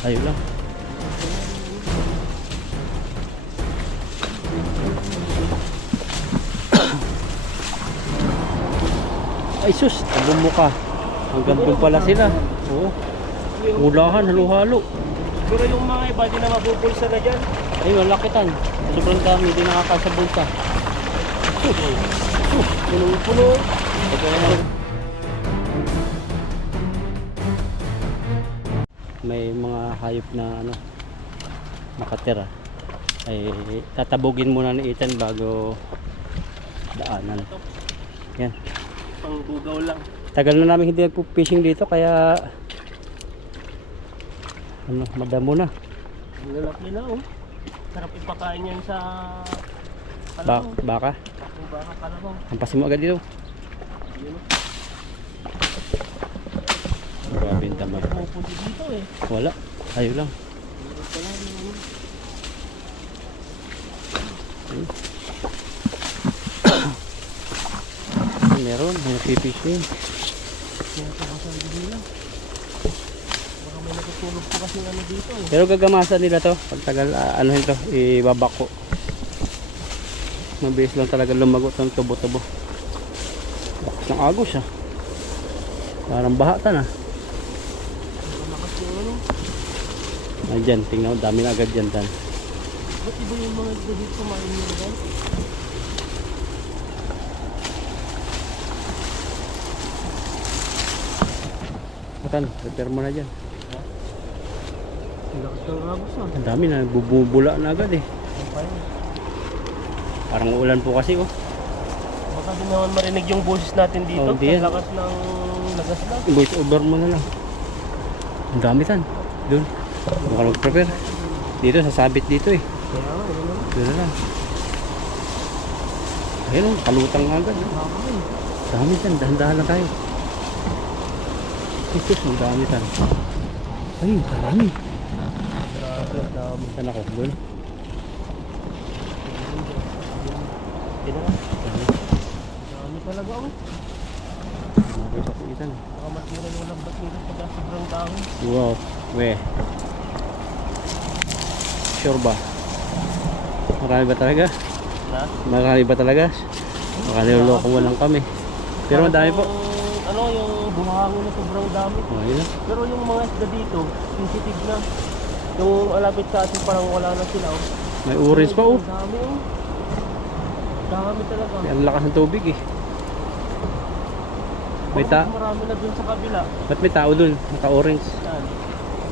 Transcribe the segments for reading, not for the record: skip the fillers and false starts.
Ayun lang. Ay sus, tabong mo ka. Hanggang doon pala sila. Oo. Ulahan, halo-halo. Pero yung mga iba di na mabubulsa na dyan. Ay, malakitan. Sobrang dami, hindi nakakasa bulsa. Punong-puno. May mga hayop na ano nakatira. Ay tatabugin muna ni Ethan bago daanan. Yan. Pangbugaw lang. Tagal na namin hindi nagpo-fishing dito kaya ano, madamo na. Ang lalaki na oh. Sarap ipakain yan sa Baka. Yung baka kalabaw. Hampasin mo agad dito. Yun oh. Grabe yung damay. Pupunti dito eh. Wala. Ayun lang. Meron pala yung Meron. May nagpipishing. pinapakasan din nila. Baka may natutulog po kasi ano dito eh. Pero gagamasan nila to. Pag tagal, anuhin to. Ibabako. Mabilis lang talaga lumagot ng tubo-tubo. Bakas ng agos ah. Parang bahatan ah. Malakas yung ano. Ayan, tingnan mo. Dami na agad dyan. Tan. Ba't iba yung mga isda dito kumain nila dyan? Tan, prepare mo na dyan. Ang lakas ng agos ah. Ang dami na. Bubula na agad eh. Ang pa yun. Parang ulan po kasi oh. Baka din naman marinig yung boses natin dito. Oh, di yan. Ang lakas ng lagas na. Voice over mo na lang. Ang dami tan. Doon. Baka mag-prepare. Dito, sasabit dito eh. Kaya nga, yun naman. Doon na lang. Ayun oh, kalutang agad. Oh. Baka eh. Dami tan. Dahan-dahan lang tayo. Ito, ang dami tan. Ay, dami. Grabe, ang dami. Saan ako? Doon. Hindi na. Dami talaga oh. Dami sa kuitan. Baka matira yung lambat nila pagka sobrang dami. Wow. We. Sure ba? Marami ba talaga? Na? Marami ba talaga? Baka niloloko mo lang kami. Pero madami po. Ano yung buhangin na sobrang dami. Oh, yun. Pero yung mga isda dito, sensitive na. Yung alapit sa atin parang wala na sila oh. May orange pa oh. Ang dami oh. Dami talaga. Ang lakas ng tubig eh. May Marami na dun sa kabila. Ba't may tao dun? Naka-orange. Yan.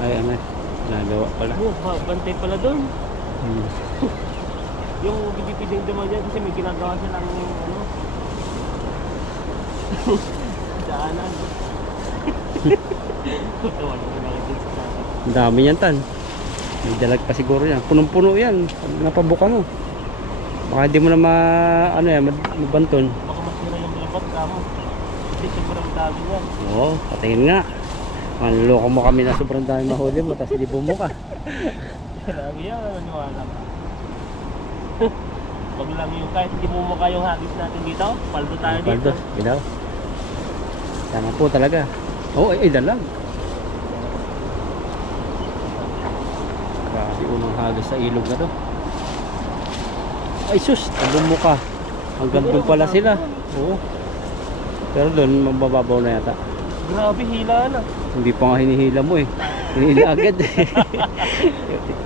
Ay, ano eh. Nagawa pala. Bantay pala dun. Hmm. Yung bibipiding naman yan kasi may ginagawa silang ano. Daanan. Wala ko nakikita sa akin. Ang dami yan tan. May dalag pa siguro yan. Punong-puno yan. Napabuka mo. Baka hindi mo na ano yan, mabanton. Baka masira yung labat kamo. Kasi sobrang dami yan. Oo, patingin nga. Manloko mo kami na sobrang dami mahuli mo, tapos libo mo ka. Grabe yan, maniwala ka. Wag lang yung kahit hindi mo mukha yung hagis natin dito, paldo tayo dito. Baldos, ilaw. Sana po talaga. Oo, ay dalag. Grabe, unang hagis sa ilog na to. Ay sus, tabong mo ka. Hanggang doon pala sila. Oo. Pero doon, mabababaw na yata. Grabe, hila na. Hindi pa nga hinihila mo eh. Hinihila agad eh.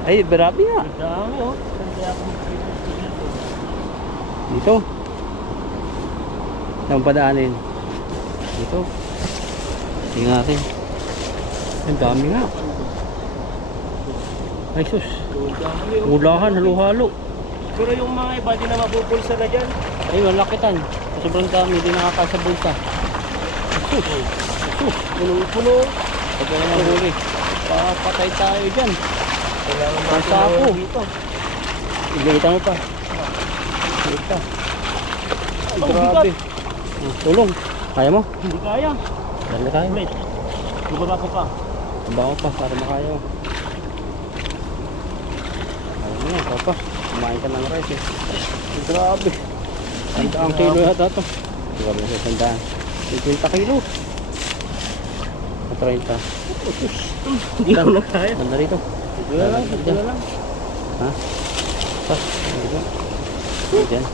Ay, grabe nga. Ang dami oh. Saan kaya ako mag-finish dito? Dito. Saan padaanin? Dito. Tingnan natin. Ang dami nga. Ay sus. Ang dami oh. Ulahan, halo-halo. Pero yung mga iba di na mabubulsa na dyan. Ay, malakitan. Sobrang dami. Hindi nakakasa bulsa. Sus. Sus. Punong-puno. Pag kaya nahuli. Papatay tayo dyan. Kailangan Ang sapo. natin dito. Ilitan mo pa. Ilitan. Ay, Oh, grabe. Tulong. Kaya mo? Hindi kaya. Dali tayo. Wait. Bubaba ko pa. Bawa pa para makaya mo. Ayun nga, papa. Kumain ka ng rice eh. Ay, grabe. Ang kilo yata ito. Grabe sa 100. 50 kilo. 30. Hindi ko na kaya. Ganda rito. Dito na lang, dito na lang. Ha? Pas, dito. Diyan.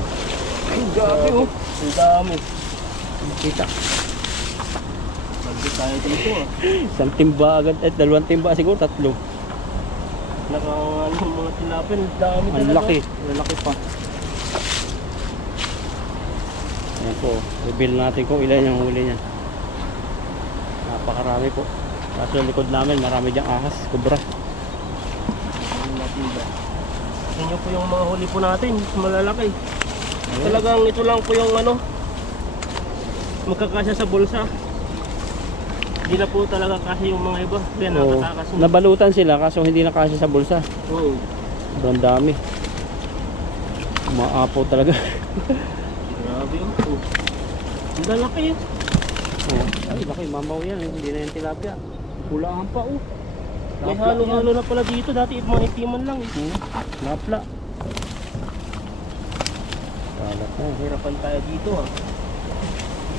Ay, grabe oh. Ang dami. Kita. Pagod tayo dito ah. Isang timba agad, dalawang timba siguro, tatlo. Nakangano mga tilapin, ang dami Ang talaga. laki, lalaki pa. Ayan po, reveal natin kung ilan yung huli niya. Napakarami po. Kaso sa likod namin, marami diyang ahas, kubra. Ano natin ba? Tingnan po yung mga huli po natin, malalaki. Talagang ito lang po yung ano, magkakasya sa bulsa. Hindi na po talaga kasi yung mga iba. Kaya Oo, nakatakas. nabalutan sila kaso hindi nakasya sa bulsa. Oo. Ang dami. Umaapaw talaga. Grabe yun. Oh. Ang lalaki yun. Oh, ay, laki, mamaw yan. Hindi na yung tilapia. Kulangan pa, oh. May Lapla halo-halo na pala dito. Dati mga itiman lang. yan. Lapla. Kalat na. Hirapan tayo dito ah.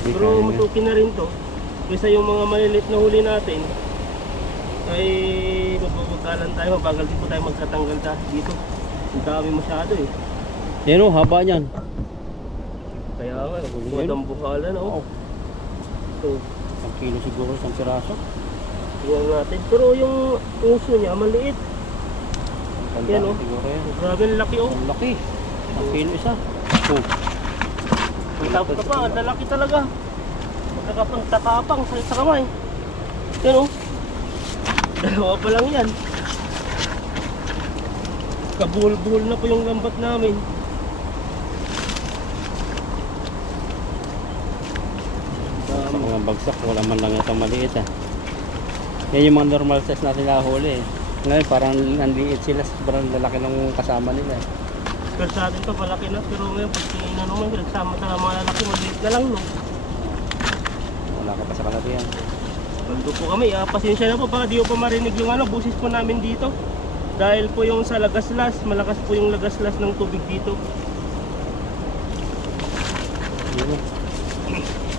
Hindi Pero kaya nga. matukin na rin to. Kaysa yung mga malilit na huli natin, ay mapapagkalan tayo. Mabagal din po tayo magkatanggal dito. Ang dami masyado eh. Yan oh, haba niyan. Kaya nga, Yun. madang buhalan oh. Ito, 1 kilo siguro, 1 piraso. tingnan natin. Pero yung uso niya maliit. Ang Yan, tanda oh. siguro yan. Grabe ang laki oh. Ang laki. 1 kilo isa. Oh. Ang tapos ka pa, ang lalaki talaga. Magkakapang sa kamay. Yan oh. Dalawa pa lang yan. Kabuhol-buhol na po yung lambat namin. Sa mga bagsak, wala man lang itong maliit ah. Yan yung mga normal size natin nahuli eh. Ngayon parang nanliit sila, sobrang lalaki ng kasama nila eh. Pero sa atin to, palaki na. Pero ngayon, pag tingnan naman, nagsama tayo mga lalaki, maliit na lang no. Wala ka pa sa kanila yan. Bando po kami, pasensya na po, baka di ko pa marinig yung ano, busis po namin dito. Dahil po yung sa lagaslas, malakas po yung lagaslas ng tubig dito. Yun oh.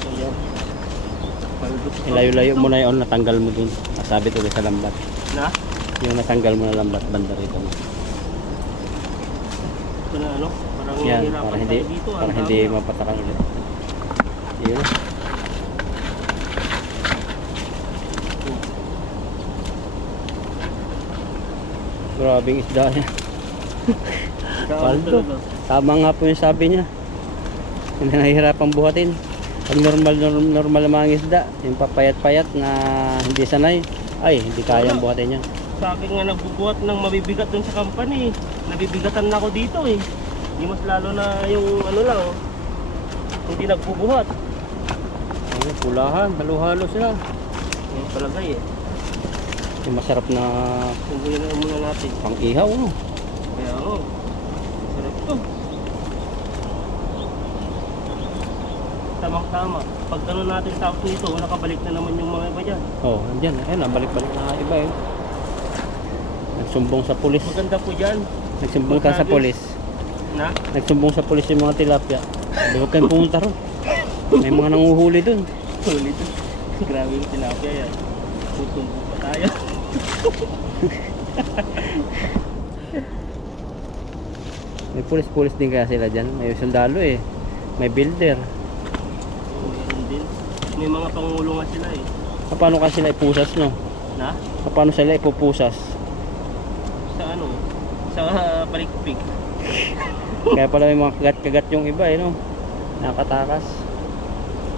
Ayan. Bando po kami Ilayo-layo dito. mo na yun, natanggal mo dun. Nasabit ulit sa lambat. Na? Yung natanggal mo na lambat banda rito. Ito na ano, parang Yan, hirapan para hindi, tayo dito. para ang hindi dami. mapatakan ulit. Yun. Grabing isda niya. Dami Paldo. talaga. Tama nga po yung sabi niya. Hindi nahihirapang buhatin. Pag normal ang mga isda, yung papayat-payat na hindi sanay, ay hindi kayang buhatin yan. Sa akin nga nagbubuhat ng mabibigat dun sa company. Nabibigatan na ako dito eh. Hindi mas lalo na yung ano lang oh. Hindi nagbubuhat. Ay, pulahan, halo-halo sila. Yung palagay eh. Yung masarap na Tungguin na muna natin. pang-ihaw. No? Kaya ako. Sarap to. Tamang-tama. Pag gano'n natin tapos nito, wala kabalik na naman yung mga iba dyan. Oh, andyan. Ayun, nabalik-balik na iba eh. Nagsumbong sa pulis. Maganda po dyan. Nagsumbong ka sa pulis. Na? Nagsumbong sa pulis yung mga tilapia. Hindi ko kayong pumunta ron. May mga nanguhuli dun. Ulit. Grabe yung tilapia yan. Tutumbo pa tayo. May pulis-pulis din kaya sila dyan. May sundalo eh. May builder. Meron din. May mga pangulo nga sila eh. Paano ka sila ipusas no? Na? Paano sila ipupusas? Sa ano? Sa palikpik. Kaya pala may mga kagat-kagat yung iba eh no? Nakatakas.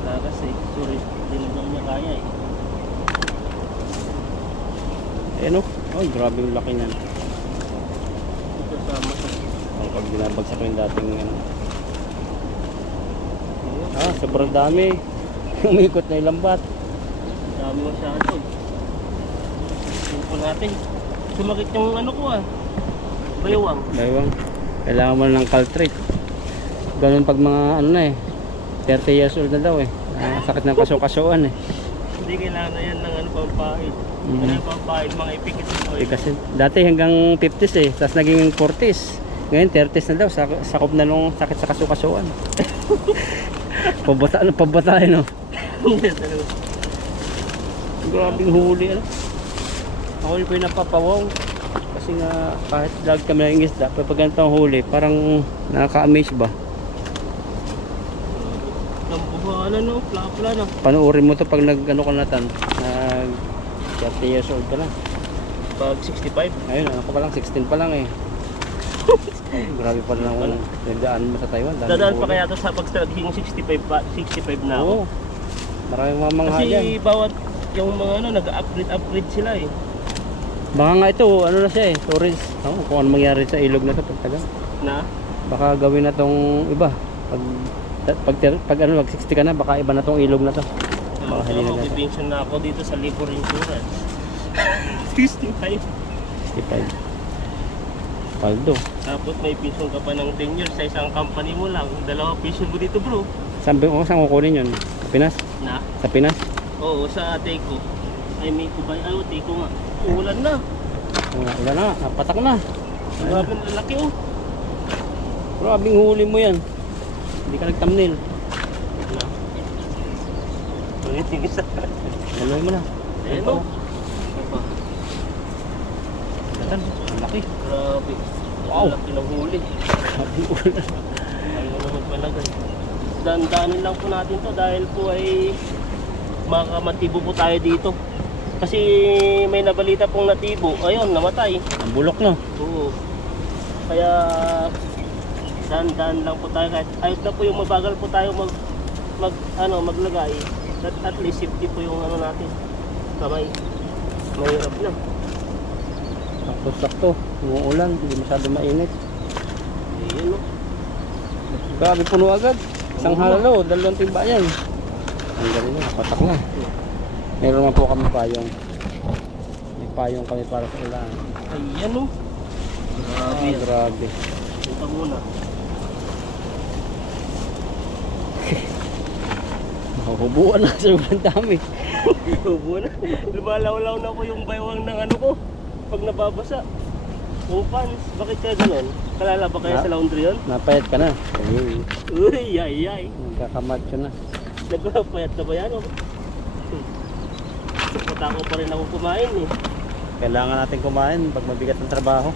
Lagas eh. Sorry. Hindi naman niya kaya eh. Eh no? Oh, grabe yung laki niyan. Ito sa mata. Oh, pag binabagsak ko yung dating ano. Ah, sobrang dami. Umikot na yung lambat. Dami masyado. Tingnan po natin. Sumakit yung ano ko ah. Baywang. Baywang. Kailangan mo ng caltrate. Ganun pag mga ano na eh. 30 years old na daw eh. Sakit ng kaso-kasuan eh. Hindi kailangan na yan ng ano pampahid. Ano yung pampahid? Mga ipikit mo Eh, kasi dati hanggang 50s eh. Tapos naging 40s. Ngayon 30s na daw. Sakop na nung sakit sa kaso-kasuan. Pabata no. Hindi talaga. Grabing huli ano. Ako huli ko yung napapawong. Kasi nga kahit lag kami ng isda, pag ganito ang huli, parang nakaka-amaze ba? Tampuhala no, pla-pla na. Panuorin mo to pag nag-ano ka na tan, nag 30 years old ka na. Pag 65. Ayun, ako pa lang, 16 pa lang eh. Ay, grabe pa lang kung nagdaan mo sa Taiwan. Dami Dadaan pa huli. kaya to sa pagstaging 65 pa, 65 na ako. Oo. Maraming mamangha Kasi dyan. bawat yung mga ano, nag-upgrade sila eh. Baka nga ito, ano na siya eh, tourist. Oo, kung ano mangyari sa ilog na to pagtaga. Na? Baka gawin na tong iba. Pag ano, mag 60 ka na, baka iba na tong ilog na to. Baka hindi na natin. Mag-pension na ako dito sa Libor Insurance. 65. 65. Paldo. Tapos may pension ka pa ng 10 years sa isang company mo lang. Dalawa pension mo dito bro. Saan kukunin yun? Sa Pinas? Na? Sa Pinas? Oo, sa Teco. Ay may kubay. Ay, Teco nga. Ulan na. Wala na, napatak na. Grabe na lalaki oh. Grabing huli mo yan. Hindi ka nag-thumbnail. Na? Pangitin isa. Daloy mo na. Ayan o. Datan, ang laki. Grabe. Wow. Ang laki ng huli. Grabing ulan. Ayaw naman palagay. Dandaanin lang po natin to dahil po ay makamatibo po tayo dito. Kasi may nabalita pong natibo. Ayun, namatay. Ang bulok no. Oo. Kaya dahan-dahan lang po tayo kahit ayos na po yung mabagal po tayo maglagay. At least safety po yung ano natin. Kamay. Mahirap na. Sakto-sakto. Umuulan, hindi masyado mainit. Ayun no. Grabe puno agad. Isang halalo, dalawang timba yan. Ang galing na, patak na. Meron naman po kami payong. May payong kami para sa ulan. Ayan no. Grabe. Grabe. Ito muna. Mahubuan na sa ulan dami. Hubo na. Lumalaw-law na ko yung baywang ng ano ko. Pag nababasa. Yung pants. Bakit kaya ganun? Kalala ba kaya Ha? sa laundry yun? Napayat ka na. Ay, Uy, ay. nagkakamatcho na. Nagpapayat na ba yan? Oh? Patako pa rin ako kumain eh. Kailangan natin kumain pag mabigat ang trabaho.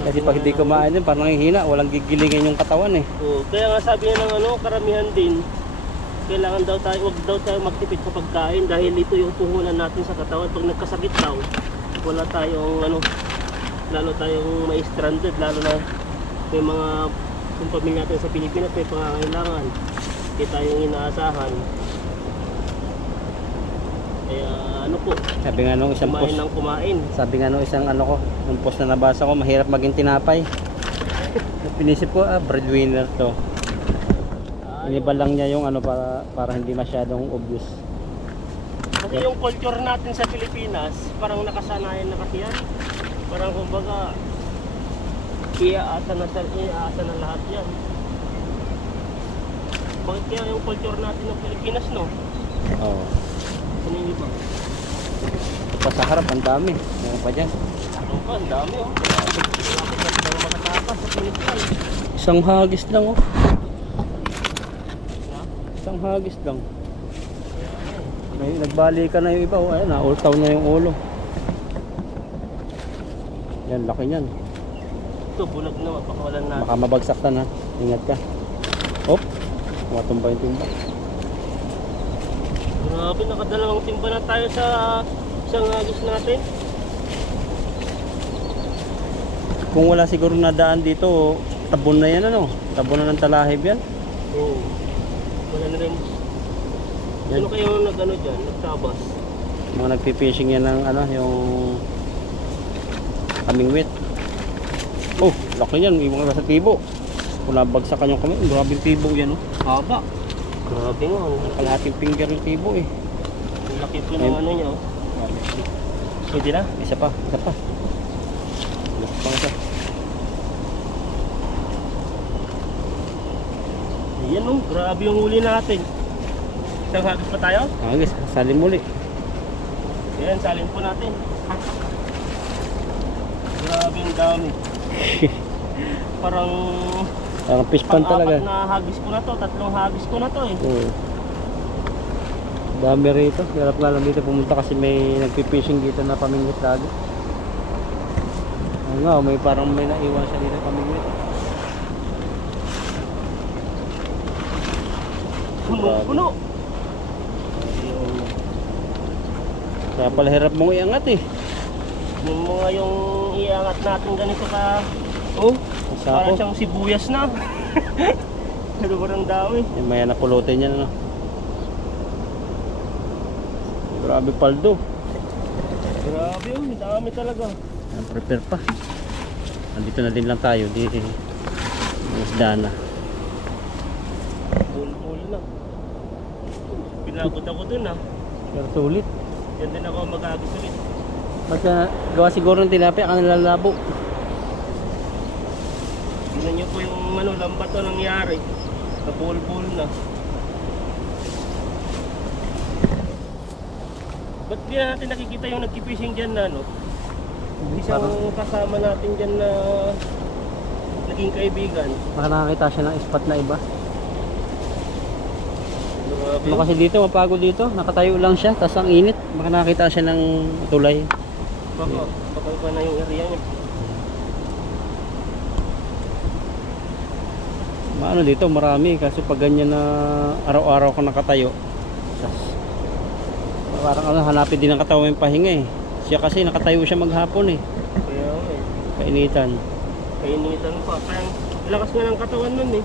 Kasi pag hindi kumain din, parang nanghihina. Walang gigilingin yung katawan eh. Oh, kaya nga sabi nga ng ano, karamihan din, kailangan daw tayo, wag daw tayo magtipid sa pagkain dahil ito yung puhunan natin sa katawan. Pag nagkasakit daw, wala tayong ano, lalo tayong ma-stranded, lalo na may mga yung pamilya natin sa Pilipinas may pangangailangan. Hindi tayong inaasahan. Kaya ano po, Sabi nga nung isang kumain post, ng kumain. sabi nga nung isang ano ko, nung post na nabasa ko, mahirap maging tinapay. Pinisip ko, breadwinner to. Iniba lang niya yung ano para hindi masyadong obvious. Kasi yung culture natin sa Pilipinas, parang nakasanayan na kasi yan. Parang kumbaga, iaasa na lahat yan. Bakit kaya yung culture natin ng Pilipinas, no? Oo. Ano yung iba? Pa sa harap, ang dami. Meron pa dyan. Ano ba? Ang dami, oh. Malapit na sila makatapas sa Pilipinas. Isang hagis lang oh. Ha? Isang hagis lang. May nagbali ka na yung iba oh. Ayan, na-ultaw na yung ulo. Yan, laki niyan. Ito, bulag na, mapakawalan natin. Baka mabagsak na ha. Ingat ka. Hop. Matumba yung timba. Grabe, nakadalawang timba na tayo sa isang agis natin. Kung wala siguro nadaan dito, tabon na yan ano. Tabon na ng talahib yan. Oo. Wala na rin. Yan. Sino kayo nag-ano dyan? Nagtabas? Mga nagpipishing yan ng ano, yung kaming wit. Oh, laki yan. Iwan ka sa tibo. Kung nabagsakan yung kaming, grabing tibo yan oh. Haba. Grabe nga. Kalahating finger yung tibo eh. Ang laki po ng ano niya. Oh. Pwede na? Isa pa. Isa pa. Ayan oh, grabe yung huli natin. Isang hagis pa tayo? Agis, salim muli. Ayan, salin po natin. Grabe yung dami. Parang Parang fish pan talaga. pang-apat na hagis ko na to, tatlong hagis ko na to eh. Oo. Dami rito. Hirap nga lang dito pumunta kasi may nagpipishing dito na pamingwit lagi. nga, may parang may naiwan siya dito pamingwit. Puno. Kaya pala hirap mong iangat eh. Yung mga yung iangat natin ganito ka. Oh, parang Sako. siyang sibuyas na. Sobrang dami. Yung maya napulutin yan, ano. Grabe paldo. Grabe yun, dami talaga. Yan, prepare pa. Nandito na din lang tayo. Di isda na. Bull na. Pinagod ako dun ah. Pero sulit. Yan din ako mag-agis ulit. Basta gawa siguro ng tilapia ka nalalabo. Tingnan nyo po yung ano, lambat na nangyari. Napul-pul na. Ba't di natin nakikita yung nagkipishing dyan na ano? Isang kasama natin dyan na naging kaibigan. Baka nakakita siya ng spot na iba. Grabe. Ano kasi dito, mapagod dito. Nakatayo lang siya, tapos ang init. Baka nakakita siya ng tulay. Baka iba na yung area niya. Maano dito, marami. Kasi pag ganyan na araw-araw ka nakatayo, tas, parang ano, hanapin din ang katawan yung pahinga eh. Siya kasi nakatayo siya maghapon eh. Kaya eh. Kainitan. Kainitan pa. Kaya lakas nga ng katawan nun eh.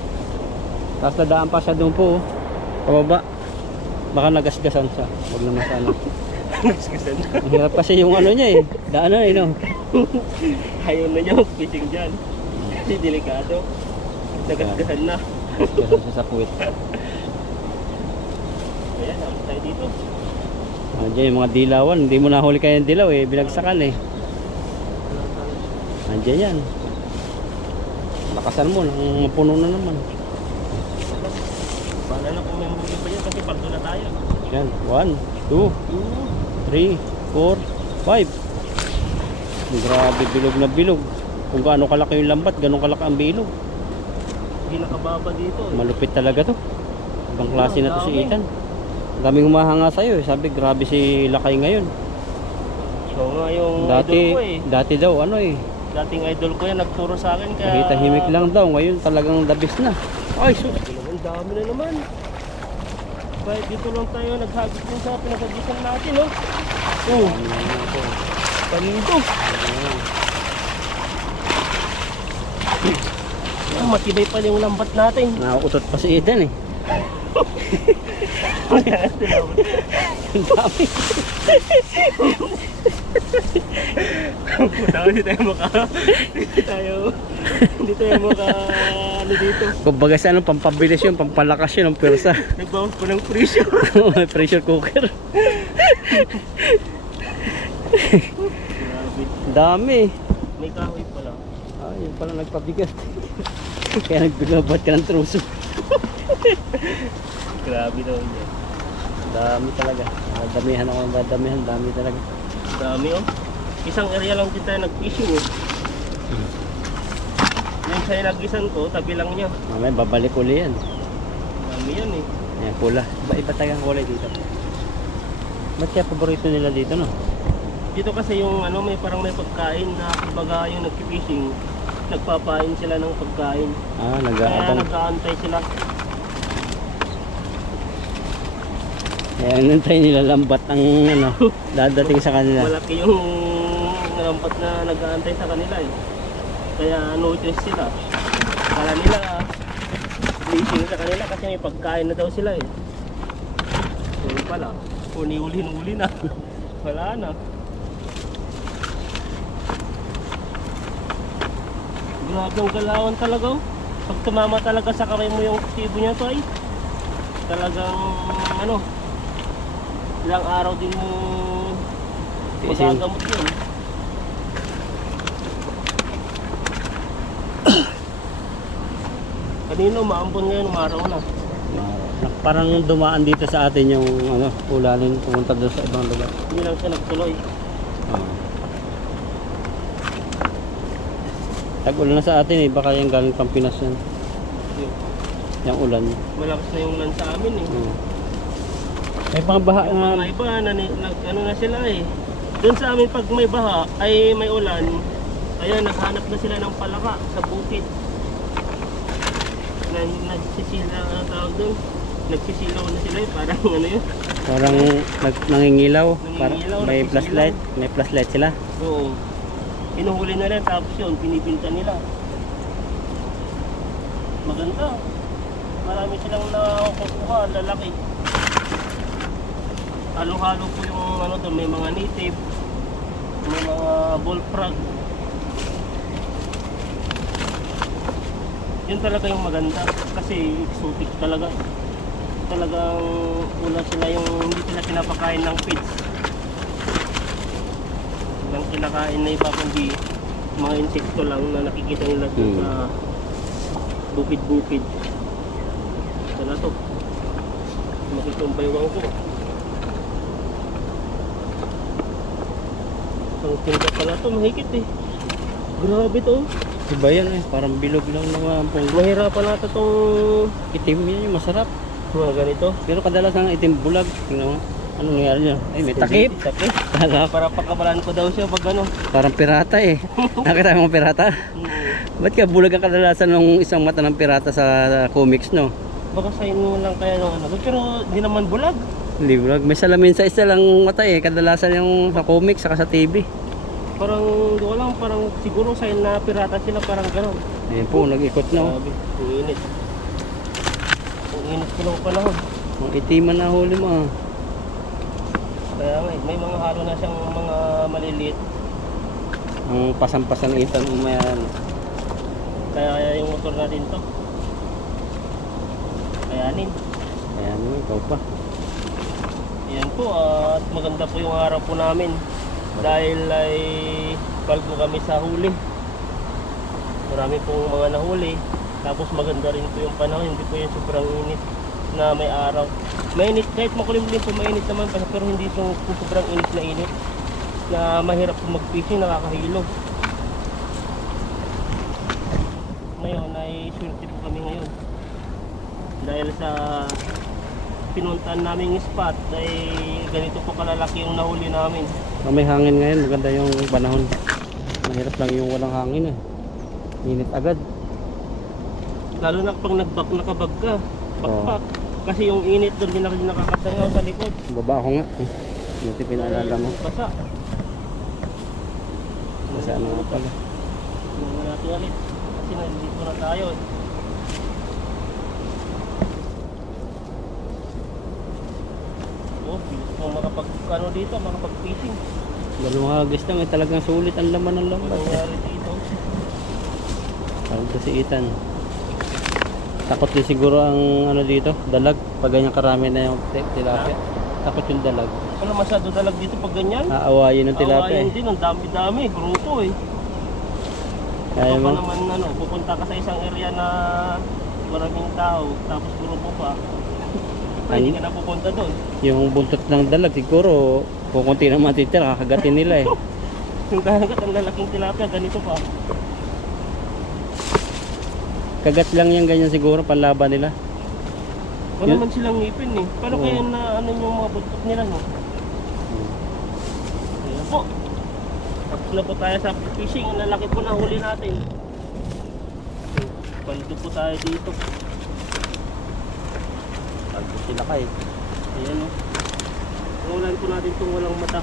Tapos nadaan pa siya doon po. Oh. Pababa. Baka nagasgasan siya. Huwag naman sana. Nagsigasan. Ang hirap kasi yung ano niya eh. Daanan eh no. Ayaw na niya mag-fishing dyan. Kasi delikado. Nagasgasan na. Nagasgasan siya sa puwit. Ayan, naman tayo dito. Andiyan yung mga dilawan. Hindi mo nahuli kayo ng dilaw eh. Binagsakan eh. Andiyan yan. Lakasan mo. Puno na naman. Paano na kung may huli pa yan kasi parto na tayo. Yan. 1, 2, 3, 4, 5. Grabe bilog na bilog. Kung gaano kalaki yung lambat, gaano kalaki ang bilog. Hindi nakababa dito eh. Malupit talaga to. Ibang klase na to si Ethan. Ang daming humahanga sa'yo eh. Sabi grabe si Lakay ngayon. So nga yung Dati, idol ko eh. dati daw ano eh. Dating idol ko yan nagturo sa akin kaya... Tahimik lang daw. Ngayon talagang the best na. Ay sus. Ang dami na naman. Kaya dito lang tayo naghagis din sa pinagagisan natin oh. Oh. Panindo. Ah, matibay pa yung lambat natin. Nakautot pa si Ethan eh. Ang dami. Puta, hindi tayo maka ano dito. Kumbaga sa ano, pampabilis yun, pampalakas yun ng pwersa. Nagbawas pa ng pressure. May pressure cooker. Grabe. Dami. May kahoy pala. Ay, yun pala nagpabigat. Kaya nagbilabat ka ng truso. Grabe daw yan. Dami talaga. Damihan ako ng dadamihan. Dami talaga. Dami oh. Isang area lang din tayo nag-fishing oh. Yung sa'yo nag-isan ko, tabi lang niya. Mamaya babalik uli yan. Dami yan eh. Ayan, pula. Iba talagang kulay dito. Ba't kaya paborito nila dito no? Dito kasi yung ano, may parang may pagkain na kumbaga yung nag-fishing, nagpapain sila ng pagkain. Ah, Kaya nag-aabang. nag-aantay sila. Kaya nantay nila lambat ang ano, dadating sa kanila. Malaki yung lambat na nag-aantay sa kanila eh. Kaya no choice sila. Kala nila fishing sa kanila kasi may pagkain na daw sila eh. So pala, uli na. Wala na. Grabe ang galawan talaga oh. Pag tumama talaga sa kamay mo yung tibo niya to ay talagang ano, ilang araw din mo magagamot yun. Kanino maambon ngayon, umaraw na. Parang dumaan dito sa atin yung ano, ulanin pumunta doon sa ibang lugar. Hindi lang siya nagtuloy. Tag-ulan na sa atin eh, baka yung galing Pampinas yan. Yung ulan. Malakas na yung ulan sa amin eh. May pang baha Yung nga. mga iba, ano na sila eh. Doon sa amin pag may baha ay may ulan, Ayan, naghanap na sila ng palaka sa bukid. Nagsisila, ano tawag doon? Nagsisilaw na sila eh, parang ano yun. Parang nangingilaw. Nangingilaw, May nagsisilaw. flashlight. May flashlight sila. Oo. Inuhuli na lang tapos yun, pinipinta nila. Maganda. Marami silang nakukuha, lalaki. Halo-halo po yung ano doon, may mga native, may mga bullfrog. Yun talaga yung maganda kasi exotic talaga. Talagang wala sila yung hindi sila pinapakain ng feeds. Ang kinakain na iba kundi mga insekto lang na nakikita nila dun sa bukid-bukid. Sana to. Makitumpaywang ko. Ang tinta pala to, mahigit eh. Grabe to. Iba yan eh. Parang bilog lang naman. Mahirapan natin tong Itim yan yung masarap. mga ganito. Pero kadalasan ang itim bulag. Tingnan mo. Ano nangyari niya? Ay, may takip. Takip. Takip. Para pakabalan ko daw siya pag ano. Parang pirata eh. Nakita mo pirata? Ba't ka bulag ang kadalasan ng isang mata ng pirata sa comics, no? Baka sa inyo lang kaya ng ano. Pero di naman bulag. Hindi bulag. May salamin sa isa lang mata eh. Kadalasan yung sa comics saka sa TV. Parang di ko lang, parang siguro sa na pirata sila parang gano'n. Ayun po, nag-ikot na. Grabe, ang init. Ang init ko ng panahon. Ang itiman na huli mo. ah. Kaya nga, may mga halo na siyang mga maliliit. Ang pasan-pasan itan umayan. Kaya yung motor natin to. Kayanin. Ayan mo, ikaw pa. Yan po, at maganda po yung araw po namin. Dahil ay palgo kami sa huli. Marami pong mga nahuli. Tapos maganda rin po yung panahon. Hindi po yung sobrang init na may araw. Mainit, kahit makulimlim po mainit naman pa, pero hindi po sobrang init na init na mahirap po mag-fishing, nakakahilo. Ngayon ay swerte po kami ngayon. Dahil sa pinuntahan naming spot ay ganito po kalalaki yung nahuli namin. May hangin ngayon, maganda yung panahon. Mahirap lang yung walang hangin eh. Init agad. Lalo na pag nakabag ka, backpack. Kasi yung init doon din ako nakakasangaw sa likod. Baba ako nga. Buti pinaalala mo. Basa. Basa na nga pala. Mga natin ulit. Kasi nandito na tayo eh. Oh, bilis mo makapag-ano dito, makapag-fishing. Dalawang hagis lang eh, talagang sulit ang laman ng lambat. Nangyari dito. Parang to si Ethan. Takot din siguro ang ano dito, dalag. Pag ganyan karami na yung tilapia. Takot yung dalag. Wala masyado dalag dito pag ganyan. Aawayin ng tilapia Awayin eh. din, ang dami-dami, grupo eh. Kaya Ito mo? pa naman ano, pupunta ka sa isang area na maraming tao, tapos grupo pa. Hindi ka na pupunta doon. Yung buntot ng dalag siguro, kukunti na matitira, kakagatin nila eh. Yung kahagat ang lalaking tilapia, ganito pa. Kagat lang yan ganyan siguro, panlaban nila. Wala Yun. man silang ngipin eh. Paano Oo. kaya na ano yung mga buntot nila no? Ayan po. Tapos na po tayo sa fishing. Ang lalaki po na huli natin. Paldo po tayo dito. Paldo sila kayo. Ayan o. Pangulan po natin itong walang mata.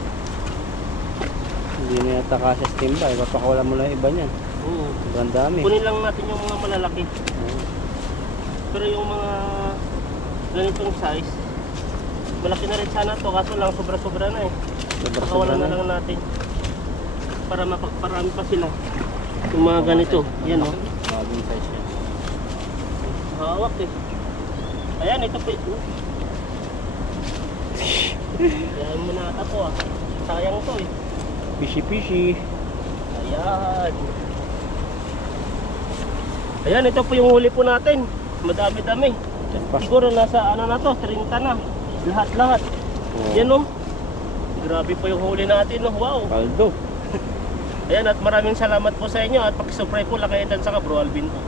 Hindi na yata kasi steam ba, ipapakawalan mo lang yung iba niyan. Oo. Sobrang dami. Kunin lang natin yung mga malalaki. Pero yung mga ganitong size, malaki na rin sana to, kaso lang sobra-sobra na eh. Sobra-sobra Pakawalan na na. lang natin para mapagparami pa sila. Yung mga ganito, yan o. Bagong size yan. Hawak eh. Ayan, ito po. Ayan mo na ata po ah. Sayang to eh. Fishy. Ayan. Ayan, ito po yung huli po natin. Madami-dami. Yan pa. Siguro nasa ano na to, 30 na. Lahat-lahat. Oh. Yan o. Grabe po yung huli natin. No? Wow. Paldo. Ayan, at maraming salamat po sa inyo at pakisubscribe po lang kayo sa Bro Alvin po.